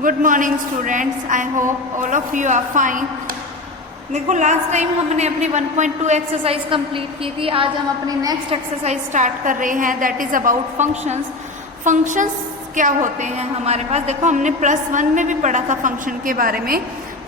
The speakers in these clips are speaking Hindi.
Good morning students, I hope all of you are fine. देखो लास्ट टाइम हमने अपनी 1.2 एक्सरसाइज कंप्लीट की थी। आज हम अपनी नेक्स्ट एक्सरसाइज स्टार्ट कर रहे हैं, that is about functions. Functions क्या होते हैं हमारे पास? देखो हमने +1 में भी पढ़ा था फंक्शन के बारे में।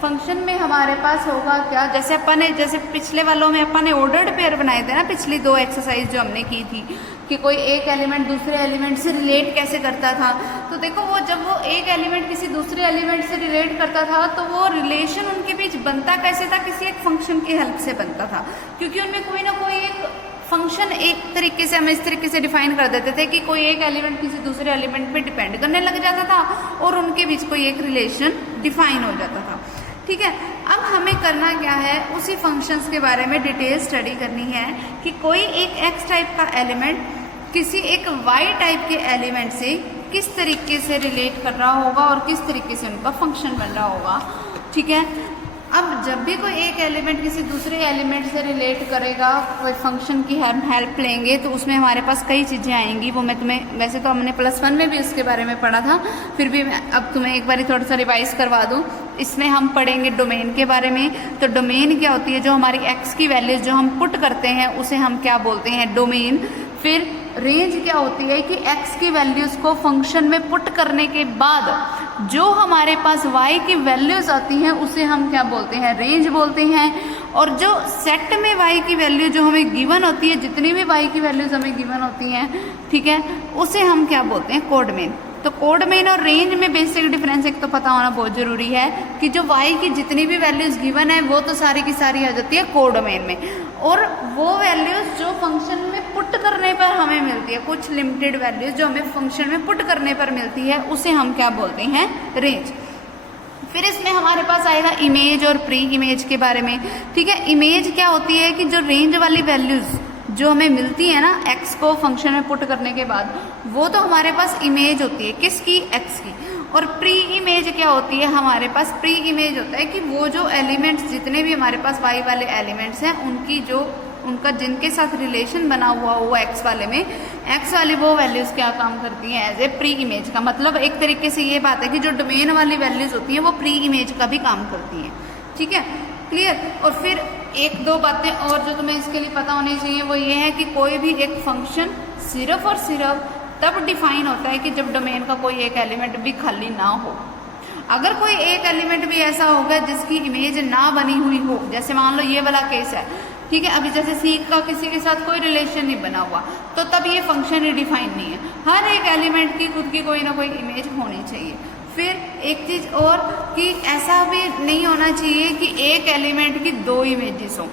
फंक्शन में हमारे पास होगा क्या, जैसे पिछले वालों में अपन ने ऑर्डर्ड पेयर बनाए थे ना, पिछली 2 एक्सरसाइज जो हमने की थी कि कोई एक एलिमेंट दूसरे एलिमेंट से रिलेट कैसे करता था। तो देखो जब वो एक एलिमेंट किसी दूसरे एलिमेंट से रिलेट करता था तो वो रिलेशन उनके बीच बनता कैसे था? किसी एक फंक्शन की हेल्प से बनता था, क्योंकि उनमें कोई ना कोई एक फंक्शन, एक तरीके से हम इस तरीके से डिफाइन कर देते थे कि कोई एक एलिमेंट किसी दूसरे एलिमेंट पे डिपेंड करने लग जाता था और उनके बीच कोई एक रिलेशन डिफाइन हो जाता था। ठीक है, अब हमें करना क्या है, उसी फंक्शंस के बारे में डिटेल स्टडी करनी है कि कोई एक एक्स टाइप का एलिमेंट किसी एक वाई टाइप के एलिमेंट से किस तरीके से रिलेट कर रहा होगा और किस तरीके से उनका फंक्शन बन रहा होगा। ठीक है, अब जब भी कोई एक एलिमेंट किसी दूसरे एलिमेंट से रिलेट करेगा, कोई फंक्शन की हेल्प लेंगे, तो उसमें हमारे पास कई चीज़ें आएंगी। वो मैं तुम्हें, वैसे तो हमने +1 में भी उसके बारे में पढ़ा था, फिर भी मैं अब तुम्हें एक बार थोड़ा सा रिवाइज करवा दूँ। इसमें हम पढ़ेंगे डोमेन के बारे में। तो डोमेन क्या होती है? जो हमारी एक्स की वैल्यूज जो हम पुट करते हैं उसे हम क्या बोलते हैं? डोमेन। फिर रेंज क्या होती है कि एक्स की वैल्यूज को फंक्शन में पुट करने के बाद जो हमारे पास वाई की वैल्यूज आती हैं उसे हम क्या बोलते हैं? रेंज बोलते हैं। और जो सेट में वाई की वैल्यू जो हमें गिवन होती है, जितनी भी वाई की वैल्यूज हमें गिवन होती हैं, ठीक है, उसे हम क्या बोलते हैं? Code main. तो कोड मेन और रेंज में बेसिक डिफरेंस एक तो पता होना बहुत जरूरी है कि जो वाई की जितनी भी वैल्यूज गिवन है वो तो सारी की सारी आ जाती है कोड मेन में, और वो वैल्यूज जो फंक्शन में पुट करने पर हमें मिलती है, कुछ लिमिटेड वैल्यूज जो हमें फंक्शन में पुट करने पर मिलती है, उसे हम क्या बोलते हैं? रेंज। फिर इसमें हमारे पास आएगा इमेज और प्री इमेज के बारे में। ठीक है, इमेज क्या होती है कि जो रेंज वाली वैल्यूज जो हमें मिलती है ना एक्स को फंक्शन में पुट करने के बाद, वो तो हमारे पास इमेज होती है, किसकी? एक्स की। और प्री इमेज क्या होती है? हमारे पास प्री इमेज होता है कि वो जो एलिमेंट्स, जितने भी हमारे पास वाई वाले एलिमेंट्स हैं, उनका जिनके साथ रिलेशन बना हुआ एक्स वाले में, एक्स वाली वो वैल्यूज क्या काम करती हैं? एज ए प्री इमेज का मतलब एक तरीके से ये बात है कि जो डोमेन वाली वैल्यूज होती हैं वो प्री इमेज का भी काम करती हैं। ठीक है, क्लियर। और फिर 1-2 बातें और जो तुम्हें इसके लिए पता होनी चाहिए वो ये है कि कोई भी एक फंक्शन सिर्फ और सिर्फ तब डिफाइन होता है कि जब डोमेन का कोई एक एलिमेंट भी खाली ना हो। अगर कोई एक एलिमेंट भी ऐसा होगा जिसकी इमेज ना बनी हुई हो, जैसे मान लो ये वाला केस है, ठीक है, अभी जैसे सी का किसी के साथ कोई रिलेशन नहीं बना हुआ, तो तब ये फंक्शन ही डिफाइन नहीं है। हर एक एलिमेंट की खुद की कोई ना कोई इमेज होनी चाहिए। फिर एक चीज और कि ऐसा भी नहीं होना चाहिए कि एक एलिमेंट की 2 इमेजेस हो।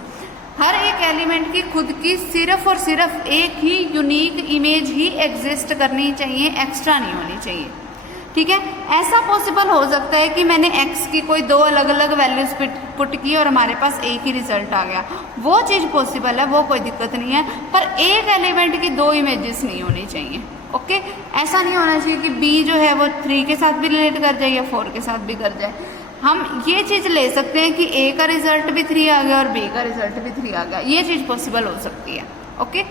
हर एक एलिमेंट की खुद की सिर्फ और सिर्फ एक ही यूनिक इमेज ही एग्जिस्ट करनी चाहिए, एक्स्ट्रा नहीं होनी चाहिए। ठीक है, ऐसा पॉसिबल हो सकता है कि मैंने x की कोई 2 अलग अलग वैल्यूज पुट की और हमारे पास एक ही रिजल्ट आ गया, वो चीज़ पॉसिबल है, वो कोई दिक्कत नहीं है। पर एक एलिमेंट की 2 इमेजेस नहीं होनी चाहिए। ओके, ऐसा नहीं होना चाहिए कि b जो है वो 3 के साथ भी रिलेट कर जाए या 4 के साथ भी कर जाए। हम ये चीज़ ले सकते हैं कि a का रिजल्ट भी 3 आ गया और b का रिजल्ट भी 3 आ गया, ये चीज़ पॉसिबल हो सकती है। ओके,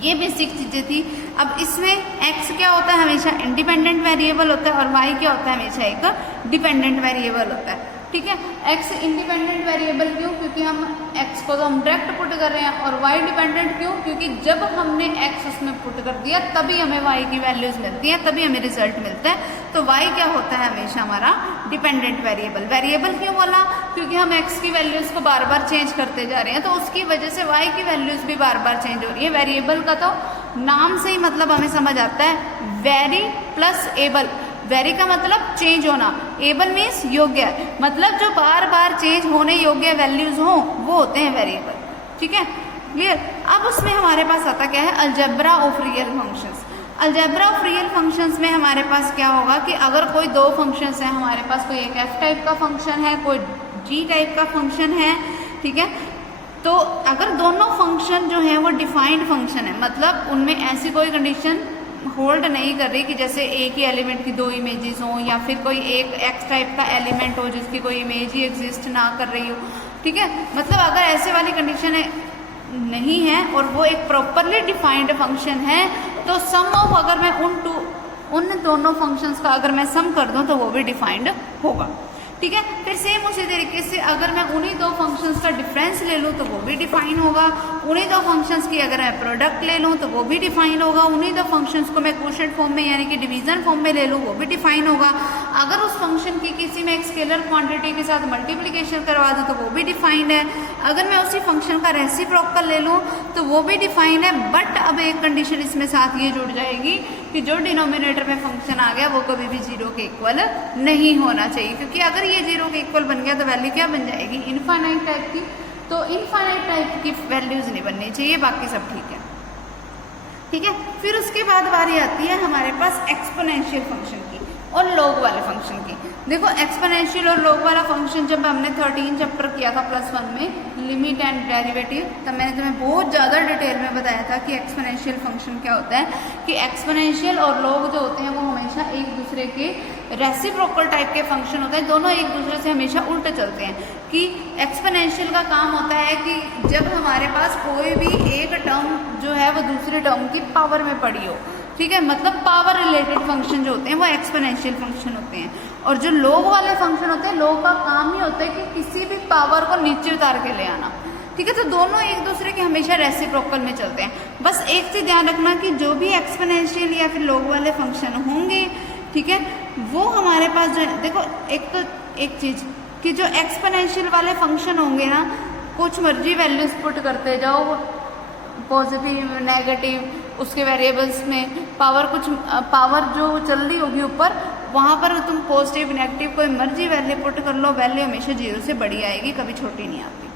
ये बेसिक चीज़ें थी। अब इसमें x क्या होता है? हमेशा इंडिपेंडेंट वेरिएबल होता है और y क्या होता है? हमेशा एक डिपेंडेंट वेरिएबल होता है। ठीक है, x इंडिपेंडेंट वेरिएबल क्यों? क्योंकि हम x को तो हम डायरेक्ट पुट कर रहे हैं, और y डिपेंडेंट क्यों? क्योंकि जब हमने x उसमें पुट कर दिया तभी हमें y की वैल्यूज मिलती हैं, तभी हमें रिजल्ट मिलता है। तो y क्या होता है? हमेशा हमारा डिपेंडेंट वेरिएबल। वेरिएबल क्यों बोला? क्योंकि हम x की वैल्यूज को बार बार चेंज करते जा रहे हैं, तो उसकी वजह से y की वैल्यूज भी बार बार चेंज हो रही है। वेरिएबल का तो नाम से ही मतलब हमें समझ आता है, वेरी प्लस एबल। वेरी का मतलब चेंज होना, एबल मीन्स योग्य, मतलब जो बार बार चेंज होने योग्य वैल्यूज हो वो होते हैं वेरिएबल। ठीक है, क्लियर। अब उसमें हमारे पास आता क्या है? Algebra of real functions. Algebra of real functions में हमारे पास क्या होगा कि अगर कोई 2 फंक्शंस हैं, हमारे पास कोई एक f टाइप का फंक्शन है, कोई g टाइप का फंक्शन है, ठीक है, तो अगर दोनों फंक्शन जो है वो डिफाइंड फंक्शन है, मतलब उनमें ऐसी कोई कंडीशन होल्ड नहीं कर रही कि जैसे एक ही एलिमेंट की 2 इमेजेस हों, या फिर कोई एक x टाइप का एलिमेंट हो जिसकी कोई इमेज ही एग्जिस्ट ना कर रही हो। ठीक है, मतलब अगर ऐसे वाली कंडीशन नहीं है और वो एक प्रॉपरली डिफाइंड फंक्शन है, तो सम ऑफ, अगर मैं उन 2 उन दोनों फंक्शंस का अगर मैं सम कर दूं तो वो भी डिफाइंड होगा। ठीक है, फिर सेम उसी तरीके से अगर मैं उन्हीं दो फंक्शंस का डिफरेंस ले लूँ तो वो भी डिफाइन होगा। उन्हीं दो फंक्शंस की अगर मैं प्रोडक्ट ले लूँ तो वो भी डिफाइन होगा। उन्हीं दो फंक्शंस को मैं क्वोशिएंट फॉर्म में यानी कि डिवीजन फॉर्म में ले लूँ वो भी डिफाइन होगा। अगर उस फंक्शन की किसी में एक स्केलर क्वांटिटी के साथ मल्टीप्लिकेशन करवा दूँ तो वो भी डिफाइंड है। अगर मैं उसी फंक्शन का रेसिप्रोकल ले लूँ तो वो भी डिफाइन है। बट अब एक कंडीशन इसमें साथ ये जुड़ जाएगी कि जो डिनोमिनेटर में फंक्शन आ गया वो कभी भी 0 के इक्वल नहीं होना चाहिए, क्योंकि अगर ये 0 के इक्वल बन गया तो वैल्यू क्या बन जाएगी, इनफाइनाइट टाइप की। तो इनफाइनाइट टाइप की वैल्यूज नहीं बननी चाहिए, बाकी सब ठीक है। ठीक है, फिर उसके बाद बारी आती है हमारे पास एक्सपोनेंशियल फंक्शन की और लॉग वाले फंक्शन की। देखो एक्सपोनेंशियल और लॉग वाला फंक्शन जब हमने 13 चैप्टर किया था +1 में लिमिट एंड डेरिवेटिव, तब मैंने तुम्हें बहुत ज़्यादा डिटेल में बताया था कि एक्सपोनेंशियल फंक्शन क्या होता है, कि एक्सपोनेंशियल और लॉग जो होते हैं वो हमेशा एक दूसरे के रेसिप्रोकल टाइप के फंक्शन होते हैं, दोनों एक दूसरे से हमेशा उल्टे चलते हैं। कि एक्सपोनेंशियल का काम होता है कि जब हमारे पास कोई भी एक टर्म जो है वो दूसरी टर्म की पावर में पड़ी हो, ठीक है, मतलब पावर रिलेटेड फंक्शन जो होते हैं वो एक्सपोनेंशियल फंक्शन होते हैं। और जो लॉग वाले फंक्शन होते हैं, लॉग का काम ही होता है कि किसी भी पावर को नीचे उतार के ले आना। ठीक है, तो दोनों एक दूसरे के हमेशा रेसिप्रोकल में चलते हैं। बस एक चीज ध्यान रखना कि जो भी एक्सपोनेंशियल या फिर लॉग वाले फंक्शन होंगे, ठीक है, वो हमारे पास जो है, देखो एक चीज कि जो एक्सपोनेंशियल वाले फंक्शन होंगे ना, कुछ मर्जी वैल्यूज पुट करते जाओ, पॉजिटिव नेगेटिव, उसके वेरिएबल्स में पावर जो चल रही होगी ऊपर, वहाँ पर तुम पॉजिटिव नेगेटिव कोई मर्जी वैल्यू पुट कर लो, वैल्यू हमेशा 0 से बड़ी आएगी, कभी छोटी नहीं आती।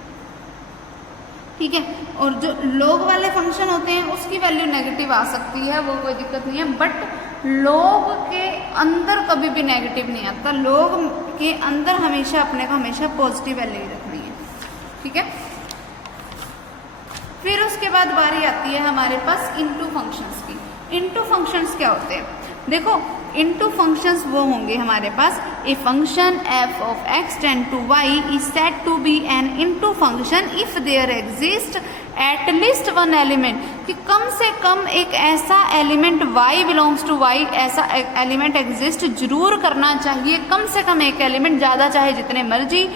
ठीक है, और जो लॉग वाले फंक्शन होते हैं उसकी वैल्यू नेगेटिव आ सकती है, वो कोई दिक्कत नहीं है, बट लॉग के अंदर कभी भी नेगेटिव नहीं आता। लॉग के अंदर हमेशा अपने को हमेशा पॉजिटिव वैल्यू रखनी है। ठीक है, फिर उसके बाद बारी आती है हमारे पास इनटू फंक्शंस की। इनटू फंक्शंस क्या होते हैं, देखो इनटू फंक्शंस वो होंगे हमारे पास, a function f of x tend to y is said to be an into function if there exist at least one element, कि कम से कम एक ऐसा element y belongs to y, ऐसा एलिमेंट एग्जिस्ट जरूर करना चाहिए, कम से कम एक एलिमेंट, ज़्यादा चाहे जितने मर्जी,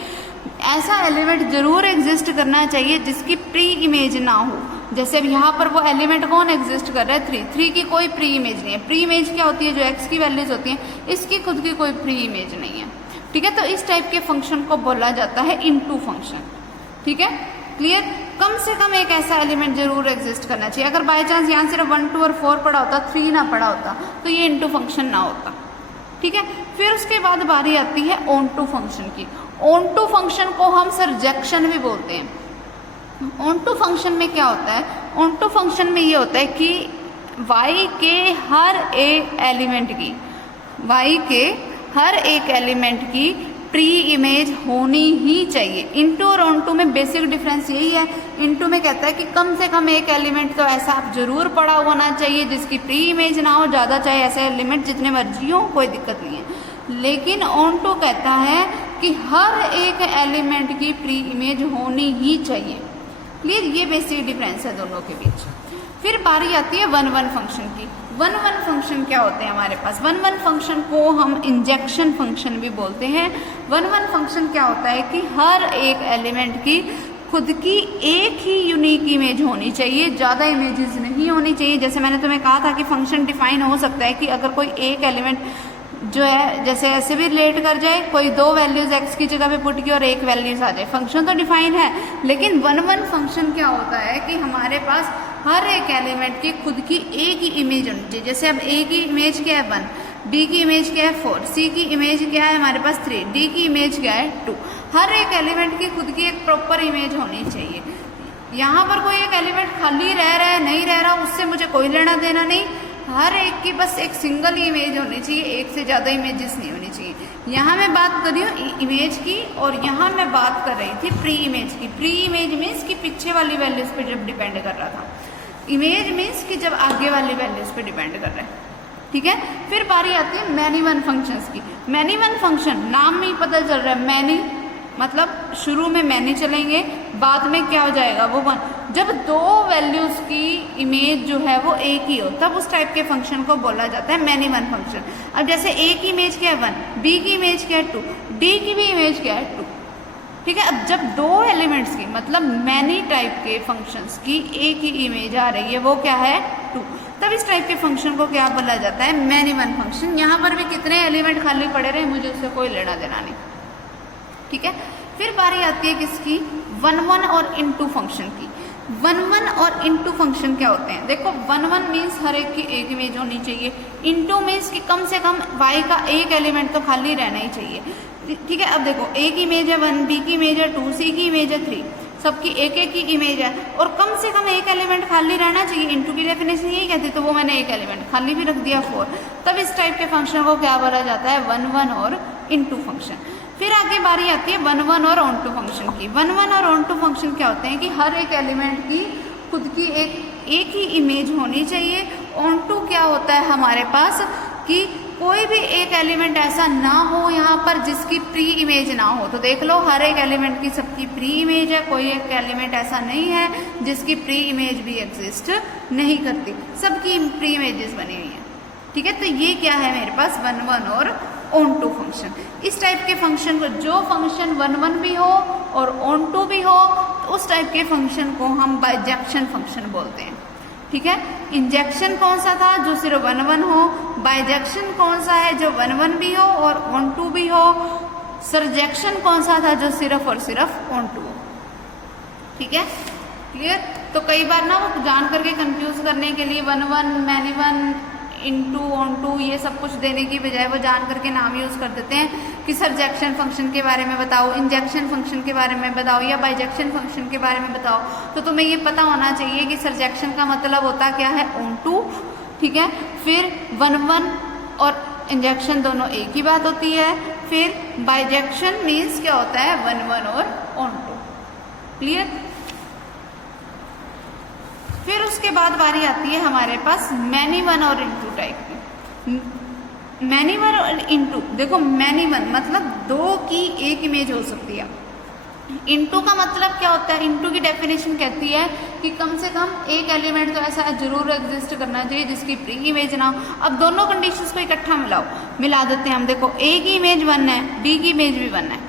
ऐसा एलिमेंट जरूर एग्जिस्ट करना चाहिए जिसकी प्री इमेज ना हो। जैसे अब यहाँ पर वो एलिमेंट कौन एग्जिस्ट कर रहा है, 3 की कोई प्री इमेज नहीं है। प्री इमेज क्या होती है, जो x की वैल्यूज होती हैं, इसकी खुद की कोई प्री इमेज नहीं है। ठीक है, तो इस टाइप के फंक्शन को बोला जाता है इनटू फंक्शन। ठीक है, क्लियर, कम से कम एक ऐसा एलिमेंट जरूर एग्जिस्ट करना चाहिए। अगर बाय चांस यहाँ सिर्फ 1, 2 और 4 पड़ा होता, 3 ना पड़ा होता, तो ये इनटू फंक्शन ना होता। ठीक है, फिर उसके बाद बारी आती है ऑन टू फंक्शन की। ऑन टू फंक्शन को हम सरजेक्शन भी बोलते हैं। ऑन टू फंक्शन में क्या होता है, ऑन टू फंक्शन में ये होता है कि y के हर एक एलिमेंट की प्री इमेज होनी ही चाहिए। इनटू और ऑन टू में बेसिक डिफरेंस यही है। इनटू में कहता है कि कम से कम एक एलिमेंट तो ऐसा जरूर पड़ा होना चाहिए जिसकी प्री इमेज ना हो, ज़्यादा चाहे ऐसे एलिमेंट जितने मर्जी हो, कोई दिक्कत नहीं है। लेकिन ऑन टू कहता है कि हर एक एलिमेंट की प्री इमेज होनी ही चाहिए। क्लियर, ये बेसिक डिफरेंस है दोनों के बीच। फिर बारी आती है 1 फंक्शन की। 1 फंक्शन क्या होते हैं हमारे पास, 1 फंक्शन को हम इंजेक्शन फंक्शन भी बोलते हैं। 1 फंक्शन क्या होता है कि हर एक एलिमेंट की खुद की एक ही यूनिक इमेज होनी चाहिए, ज़्यादा इमेजेस नहीं होनी चाहिए। जैसे मैंने तुम्हें कहा था कि फंक्शन डिफाइन हो सकता है कि अगर कोई एक एलिमेंट जो है जैसे ऐसे भी रिलेट कर जाए, कोई 2 वैल्यूज x की जगह पे पुट की और 1 वैल्यूज आ जाए, फंक्शन तो डिफाइन है। लेकिन 1 फंक्शन क्या होता है कि हमारे पास हर एक एलिमेंट की खुद की एक ही इमेज होनी चाहिए। जैसे अब a की इमेज क्या है 1, b की इमेज क्या है 4, c की इमेज क्या है हमारे पास 3, d की इमेज क्या है 2। हर एक एलिमेंट की खुद की एक प्रॉपर इमेज होनी चाहिए। यहाँ पर कोई एक एलिमेंट खाली रह रहा है नहीं रह रहा, उससे मुझे कोई लेना देना नहीं। हर एक की बस एक सिंगल इमेज होनी चाहिए, एक से ज़्यादा इमेजेस नहीं होनी चाहिए। यहाँ मैं बात कर रही हूँ इमेज की, और यहाँ मैं बात कर रही थी प्री इमेज की। प्री इमेज मीन्स कि पीछे वाली वैल्यूज पे जब डिपेंड कर रहा था, इमेज मीन्स कि जब आगे वाली वैल्यूज पे डिपेंड कर रहा है। ठीक है, फिर बारी आती है मैनी 1 फंक्शंस की। मैनी 1 फंक्शन नाम में ही पता चल रहा है, मैनी मतलब शुरू में मैनी चलेंगे, बाद में क्या हो जाएगा वो 1। जब दो वैल्यूज की इमेज जो है वो एक ही हो तब उस टाइप के फंक्शन को बोला जाता है मैनी वन फंक्शन। अब जैसे ए की इमेज क्या है 1, बी की इमेज क्या है 2, डी की भी इमेज क्या है 2, ठीक है। अब जब दो एलिमेंट्स की मतलब मैनी टाइप के फंक्शंस की एक ही इमेज आ रही है वो क्या है 2, तब इस टाइप के फंक्शन को क्या बोला जाता है मैनी वन फंक्शन। यहाँ पर भी कितने एलिमेंट खाली पड़े रहे मुझे उससे कोई लेना देना नहीं, ठीक है। फिर बारी आती है किसकी 1 1 और इनटू फंक्शन की। 1 1 और इनटू फंक्शन क्या होते हैं, देखो 1 1 मीन्स हर एक की एक इमेज होनी चाहिए, इनटू मीन्स कि कम से कम y का एक एलिमेंट तो खाली रहना ही चाहिए, ठीक है। अब देखो a की इमेज है 1, b की इमेज है 2, c की इमेज है 3, सबकी एक एक की इमेज है और कम से कम एक एलिमेंट खाली रहना चाहिए। इनटू की डेफिनेशन यही कहती है, तो वो मैंने एक एलिमेंट खाली भी रख दिया 4, तब इस टाइप के फंक्शन को क्या बोला जाता है 1 1 और इनटू फंक्शन। फिर आगे बारी आती है 1 1 और ऑन टू फंक्शन की। 1 1 और ऑन टू फंक्शन क्या होते हैं कि हर एक एलिमेंट की खुद की एक ही इमेज होनी चाहिए। ऑन टू क्या होता है हमारे पास कि कोई भी एक एलिमेंट ऐसा ना हो यहाँ पर जिसकी प्री इमेज ना हो। तो देख लो हर एक एलिमेंट की सबकी प्री इमेज है, कोई एक एलिमेंट ऐसा नहीं है जिसकी प्री इमेज भी एग्जिस्ट नहीं करती, सबकी प्री इमेजेस बनी हुई है, ठीक है। तो ये क्या है मेरे पास 1 1 और ऑन टू फंक्शन। इस टाइप के फंक्शन को जो फंक्शन 1 1 भी हो और ऑन टू भी हो तो उस टाइप के फंक्शन को हम बाइजेक्शन फंक्शन बोलते हैं, ठीक है। इंजेक्शन कौन सा था जो सिर्फ 1 1 हो, बाइजेक्शन कौन सा है जो 1 1 भी हो और ऑन टू भी हो, सरजेक्शन कौन सा था जो सिर्फ और सिर्फ ऑन टू हो, ठीक है, क्लियर। तो कई बार ना वो जान करके कंफ्यूज करने के लिए 1 1 many one into onto ये सब कुछ देने की बजाय वो जान करके नाम यूज कर देते हैं कि सरजेक्शन फंक्शन के बारे में बताओ, इंजेक्शन फंक्शन के बारे में बताओ या बाइजेक्शन फंक्शन के बारे में बताओ। तो तुम्हें ये पता होना चाहिए कि सरजेक्शन का मतलब होता क्या है ऑन टू, ठीक है। फिर 1 1 और इंजेक्शन दोनों एक ही बात होती है। फिर बाइजेक्शन मीन्स क्या होता है 1 1 और ऑन टू, क्लियर। फिर उसके बाद बारी आती है हमारे पास मैनी वन और इनटू टाइप की। मैनी वन और इनटू, देखो मैनी वन मतलब दो की एक इमेज हो सकती है, इनटू का मतलब क्या होता है, इनटू की डेफिनेशन कहती है कि कम से कम एक एलिमेंट तो ऐसा जरूर एग्जिस्ट करना चाहिए जिसकी प्री इमेज ना हो। अब दोनों कंडीशंस को इकट्ठा मिला देते हैं हम। देखो ए की इमेज 1 है, बी की इमेज भी 1 है,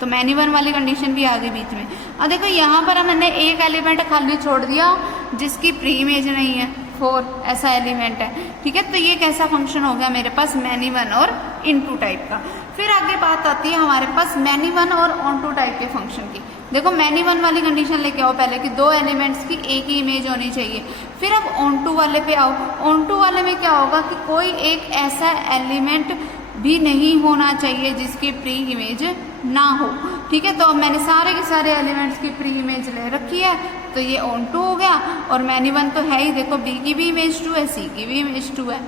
तो मैनी वन वाली कंडीशन भी आ गई बीच में। अब देखो यहाँ पर हमने एक एलिमेंट खाली छोड़ दिया जिसकी प्री इमेज नहीं है, 4 ऐसा एलिमेंट है, ठीक है। तो ये कैसा फंक्शन हो गया मेरे पास मैनी वन और इनटू टाइप का। फिर आगे बात आती है हमारे पास मैनी वन और ऑन टू टाइप के फंक्शन की। देखो मैनी वन वाली कंडीशन लेके आओ पहले कि दो एलिमेंट्स की एक ही इमेज होनी चाहिए। फिर अब ऑन टू वाले पे आओ। ऑन टू वाले में क्या होगा कि कोई एक ऐसा एलिमेंट भी नहीं होना चाहिए जिसकी प्री इमेज ना हो, ठीक है। तो अब मैंने सारे के सारे एलिमेंट्स की प्री इमेज ले रखी है, तो ये ऑन टू हो गया। और मैनी वन तो है ही, देखो बी की भी इमेज 2 है, सी की भी इमेज 2 है,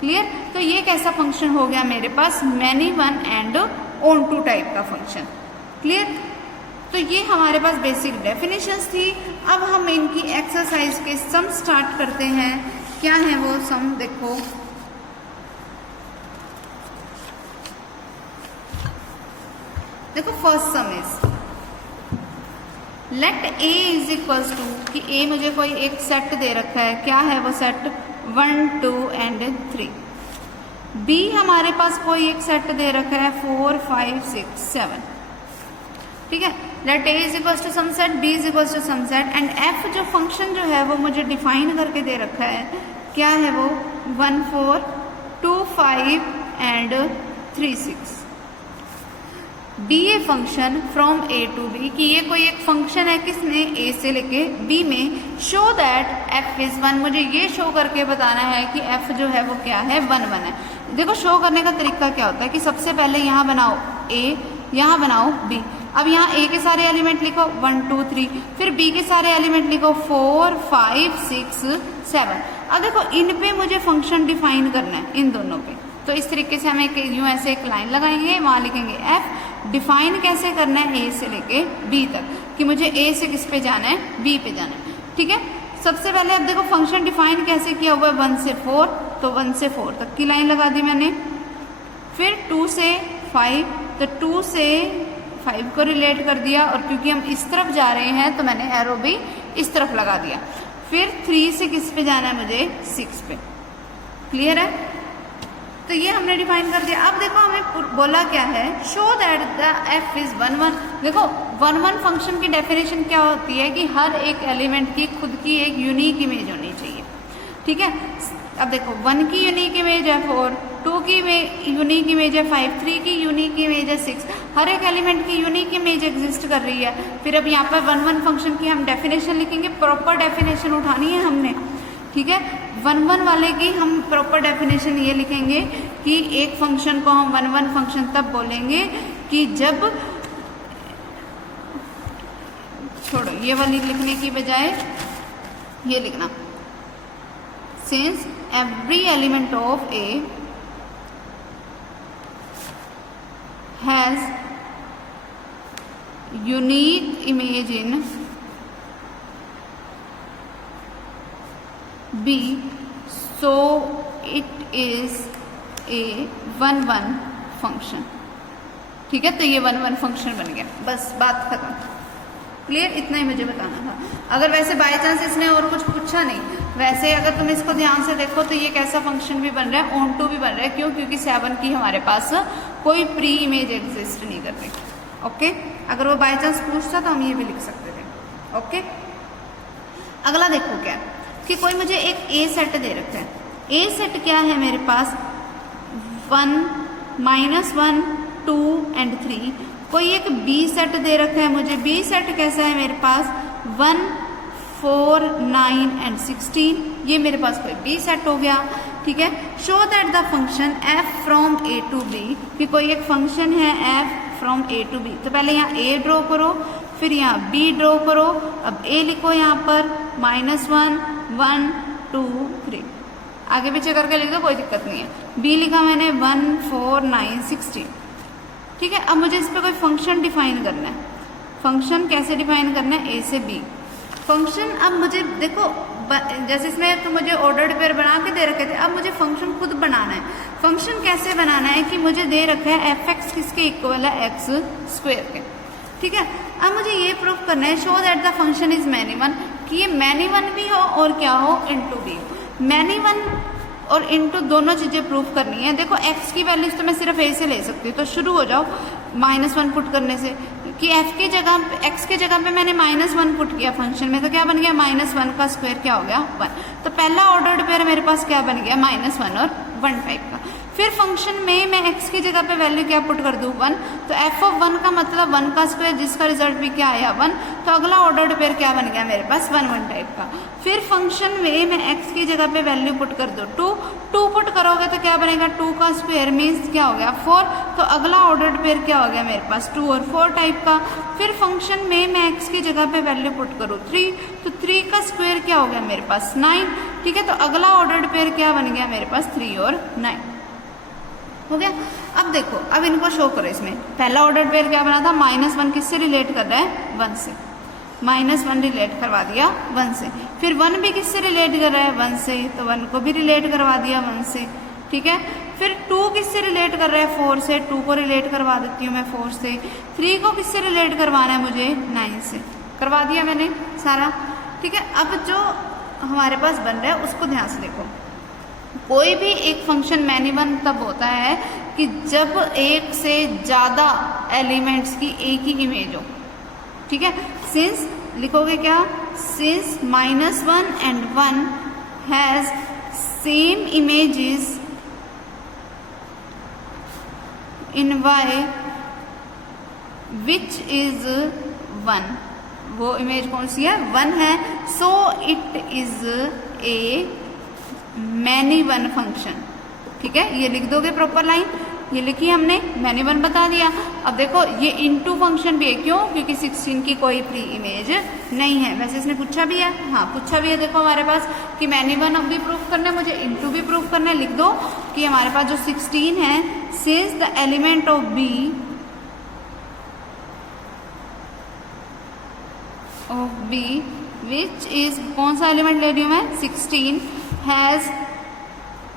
क्लियर। तो ये कैसा फंक्शन हो गया मेरे पास many one and onto type का फंक्शन, क्लियर। तो ये हमारे पास बेसिक डेफिनेशंस थी। अब हम इनकी एक्सरसाइज के सम स्टार्ट करते हैं। क्या है वो सम, देखो first some is let A is equals to कि ए मुझे कोई एक सेट दे रखा है, क्या है वो सेट 1 2 एंड 3। बी हमारे पास कोई एक सेट दे रखा है 4 5 6 7, ठीक है। Let A is equals to some set, B is equals to some set and F जो फंक्शन जो है वो मुझे डिफाइन करके दे रखा है, क्या है वो 1 4 2 5 and 3 6। B A function from A to B कि ये कोई एक फंक्शन है किसमें ए से लेके बी में। शो दैट एफ इज 1, मुझे ये शो करके बताना है कि एफ जो है वो क्या है 1 1 है। देखो शो करने का तरीका क्या होता है कि सबसे पहले यहाँ बनाओ ए, यहाँ बनाओ बी। अब यहाँ ए के सारे एलिमेंट लिखो 1 2 3, फिर बी के सारे एलिमेंट लिखो 4 5 6 7। अब देखो इन पे मुझे फंक्शन डिफाइन करना है, इन दोनों पे। तो इस तरीके से हम यूं ऐसे एक लाइन लगाएंगे, वहां लिखेंगे एफ। डिफाइन कैसे करना है ए से लेके बी तक कि मुझे ए से किस पे जाना है, बी पे जाना है, ठीक है। सबसे पहले अब देखो फंक्शन डिफाइन कैसे किया हुआ है 1 से 4, तो 1 से 4 तक की लाइन लगा दी मैंने। फिर 2 से 5, तो 2 से 5 को रिलेट कर दिया, और क्योंकि हम इस तरफ जा रहे हैं तो मैंने एरो भी इस तरफ लगा दिया, फिर 3 से किस पे जाना है मुझे 6 पे। क्लियर है? तो ये हमने डिफाइन कर दिया। अब देखो हमें बोला क्या है, show that the f is 1 1। देखो 1 1 फंक्शन की डेफिनेशन क्या होती है कि हर एक एलिमेंट की खुद की एक यूनिक इमेज होनी चाहिए। ठीक है, अब देखो 1 की यूनिक इमेज है 4, 2 की यूनिक इमेज है 5, 3 की यूनिक इमेज है 6। हर एक एलिमेंट की यूनिक इमेज एग्जिस्ट कर रही है। फिर अब यहाँ पर 1 1 फंक्शन की हम डेफिनेशन लिखेंगे, प्रॉपर डेफिनेशन उठानी है हमने। ठीक है, 1 1 वाले की हम प्रॉपर डेफिनेशन ये लिखेंगे कि एक फंक्शन को हम 1 1 फंक्शन तब बोलेंगे कि जब, छोड़ो ये वाली लिखने की बजाय ये लिखना, since every element of A has unique image in B, so it is a 1 1 function। ठीक है, तो ये 1 1 फंक्शन बन गया, बस बात खत्म। क्लियर? इतना ही मुझे बताना था। अगर वैसे बाय चांस इसने और कुछ पूछा नहीं, वैसे अगर तुम इसको ध्यान से देखो तो ये कैसा फंक्शन भी बन रहा है, ऑन टू भी बन रहा है। क्यों? क्योंकि 7 की हमारे पास कोई प्री इमेज एग्जिस्ट नहीं कर रही। ओके, अगर वो बाय चांस पूछता तो हम ये भी लिख सकते थे। ओके, अगला देखो क्या कि कोई मुझे एक ए सेट दे रखा है। ए सेट क्या है मेरे पास, 1 -1 2 एंड 3। कोई एक बी सेट दे रखा है मुझे। बी सेट कैसा है मेरे पास, 1 4 9 एंड 16। ये मेरे पास कोई बी सेट हो गया। ठीक है, show that the function f from a to b, कि कोई एक फंक्शन है f from a to b। तो पहले यहाँ a ड्रॉ करो, फिर यहाँ b ड्रॉ करो। अब a लिखो यहाँ पर -1 1 2 3, आगे पीछे करके लिख दो, कोई दिक्कत नहीं है। b लिखा मैंने 1 4 9 16। ठीक है, अब मुझे इस पर कोई फंक्शन डिफाइन करना है। फंक्शन कैसे डिफाइन करना है, ए से बी फंक्शन। अब मुझे देखो, जैसे इसमें तो मुझे ऑर्डर्ड पेयर बना के दे रखे थे, अब मुझे फंक्शन खुद बनाना है। फंक्शन कैसे बनाना है कि मुझे दे रखा है f(x) किसके इक्वल है, x² के। ठीक है, अब मुझे ये प्रूफ करना है, show that the function is many one, कि ये मैनी वन भी हो और क्या हो, इनटू भी हो। मैनी वन और इनटू दोनों चीजें प्रूफ करनी है। देखो x की वैल्यूज तो मैं सिर्फ a से ले सकती हूँ, तो शुरू हो जाओ -1 पुट करने से, कि f की जगह x के जगह पे मैंने -1 पुट किया फंक्शन में, तो क्या बन गया, -1 का स्क्वायर क्या हो गया, 1। तो पहला ऑर्डर्ड पेयर मेरे पास क्या बन गया, -1 और 1 टाइप का। फिर फंक्शन में मैं x की जगह पे वैल्यू क्या पुट कर दूं, 1। तो f(1) का मतलब 1 का स्क्वायर, जिसका रिजल्ट भी क्या आया, 1। तो अगला ऑर्डर्ड पेयर क्या बन गया मेरे पास, 1 1 टाइप का। फिर फंक्शन में मैं x की जगह पे वैल्यू पुट कर दो 2 2 पुट करोगे तो क्या बनेगा, 2 का स्क्वायर मीन्स क्या हो गया, 4। तो अगला ऑर्डर्ड पेयर क्या हो गया मेरे पास, 2 और 4 टाइप का। फिर फंक्शन में मैं x की जगह पे वैल्यू पुट करूँ 3, तो 3 का स्क्वायर क्या हो गया मेरे पास, 9। ठीक है, तो अगला ऑर्डर्ड पेयर क्या बन गया मेरे पास, 3 और 9 हो गया। अब देखो, अब इनको शो करो। इसमें पहला ऑर्डर पेयर क्या बना था, -1 किससे रिलेट कर रहा है, 1 से। -1 रिलेट करवा दिया 1 से। फिर 1 भी किससे रिलेट कर रहा है, 1 से, तो 1 को भी रिलेट करवा दिया 1 से। ठीक है, फिर 2 किससे रिलेट कर रहा है, 4 से, 2 को रिलेट करवा देती हूँ मैं 4 से। 3 को किससे रिलेट करवाना है मुझे, 9 से, करवा दिया मैंने सारा। ठीक है, अब जो हमारे पास बन रहा है उसको ध्यान से देखो। कोई भी एक फंक्शन मैनी वन तब होता है कि जब एक से ज़्यादा एलिमेंट्स की एक ही इमेज हो। ठीक है, सिंस लिखोगे क्या, since -1 and 1 has same images in y which is 1। वो इमेज कौन सी है, 1 है। So it is a many one function. ठीक है, ये लिख दोगे प्रॉपर लाइन, ये लिखी हमने, मैनी वन बता दिया। अब देखो ये इनटू फंक्शन भी है, क्यों, क्योंकि 16 की कोई प्री इमेज नहीं है। वैसे इसने पूछा भी है, हाँ पूछा भी है, देखो हमारे पास कि मैनी वन अब भी प्रूफ करना है, मुझे इनटू भी प्रूफ करना है। लिख दो कि हमारे पास जो 16 है, since the element of B which is, कौन सा एलिमेंट ले रही हूँ मैं, 16, has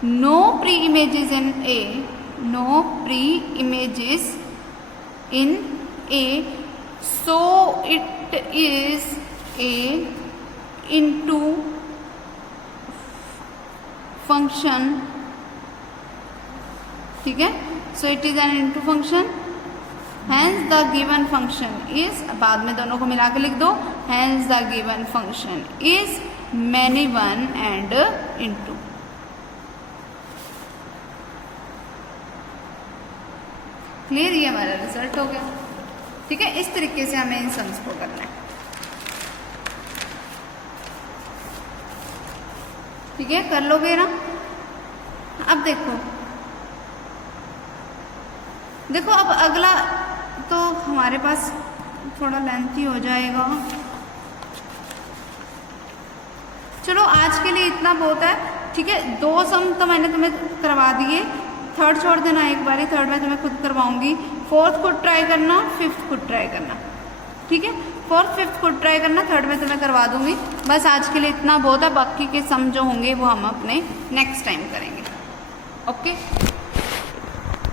no pre-images in A, no pre-images in A, so it is a into function, ठीक है, so it is an into function, hence the given function is, बाद में दोनों को मिला के लिख दो, hence the given function is many one and into। Clear, ये हमारा रिजल्ट हो गया। ठीक है, इस तरीके से हमें इन सम्स को करना है। ठीक है, कर लोगे ना। अब देखो अब अगला तो हमारे पास थोड़ा लेंथी हो जाएगा। चलो आज के लिए इतना बहुत है। ठीक है, 2 सम तो मैंने तुम्हें करवा दिए, थर्ड छोड़ देना एक बारी, थर्ड में तुम्हें खुद करवाऊंगी, फोर्थ खुद ट्राई करना, फिफ्थ खुद ट्राई करना। ठीक है, फोर्थ फिफ्थ खुद ट्राई करना, थर्ड में तुम्हें करवा दूंगी। बस आज के लिए इतना बहुत है, बाकी के सम जो होंगे वो हम अपने नेक्स्ट टाइम करेंगे। ओके।